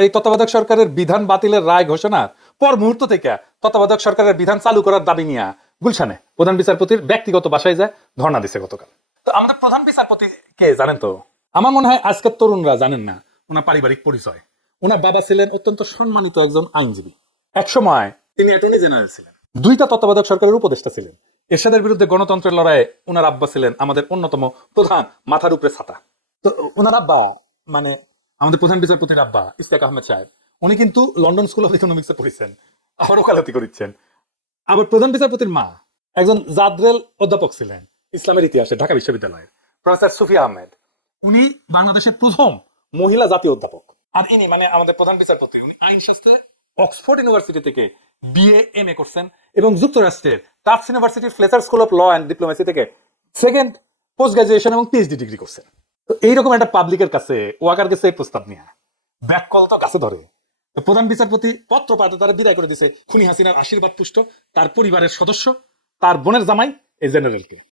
এই তত্ত্বাবধায়ক সরকারের বিধান বাতিলের রায় ঘোষণার পর মুহূর্ত থেকে তত্ত্বাবধায়ক সরকারের বিধান চালু করার দাবি নিয়ে গুলশানে প্রধান বিচারপতির ব্যক্তিগত বাসায় যায় ধর্ণা দিছে গতকাল। তো আমাদের প্রধান বিচারপতি কে জানেন তো? আমার মনে হয় আজকের তরুণরা জানেন না ওনার পারিবারিক পরিচয়। ওনার বাবা ছিলেন অত্যন্ত সম্মানিত একজন আইনজীবী, একসময় তিনি অ্যাটর্নি জেনারেল ছিলেন, দুইটা তত্ত্বাবধায়ক সরকারের উপদেষ্টা ছিলেন। এরশাদের বিরুদ্ধে গণতন্ত্রের লড়াইয়ে ওনার আব্বা ছিলেন আমাদের অন্যতম প্রধান মাথার উপরে ছাতা। তো ওনার আব্বা মানে আমাদের প্রধান বিচারপতির আব্বা ইশতিয়াক আহমেদ সাহেব, উনি কিন্তু লন্ডন স্কুল অফ ইকোনমিক্সে পড়েছেন, আবার ওকালতি করেছেন। আবার প্রধান বিচারপতির মা একজন জাদরেল অধ্যাপক ছিলেন ইসলামের ইতিহাসে ঢাকা বিশ্ববিদ্যালয়ের, প্রফেসর সুফিয়া আহমেদ। উনি বাংলাদেশের প্রথম মহিলা জাতীয় অধ্যাপক। আর ইনি মানে আমাদের প্রধান বিচারপতি, উনি আইন শাস্ত্রে অক্সফোর্ড ইউনিভার্সিটি থেকে বিএ এম এ করছেন এবং যুক্তরাষ্ট্রের টাফটস ইউনিভার্সিটির Fletcher school of law and diplomacy থেকে সেকেন্ড পোস্ট গ্রাজুয়েশন এবং পিএইচডি ডিগ্রি করছেন। তো এইরকম একটা পাবলিকের কাছে ওয়াকার গেছে এই প্রস্তাব নিয়ে, ব্যাককল তো কাছে ধরে। তো প্রধান বিচারপতি পত্র পাঠে তারা বিদায় করে দিছে খুনি হাসিনার আশীর্বাদ পুষ্ট তার পরিবারের সদস্য, তার বোনের জামাই এই জেনারেলকে।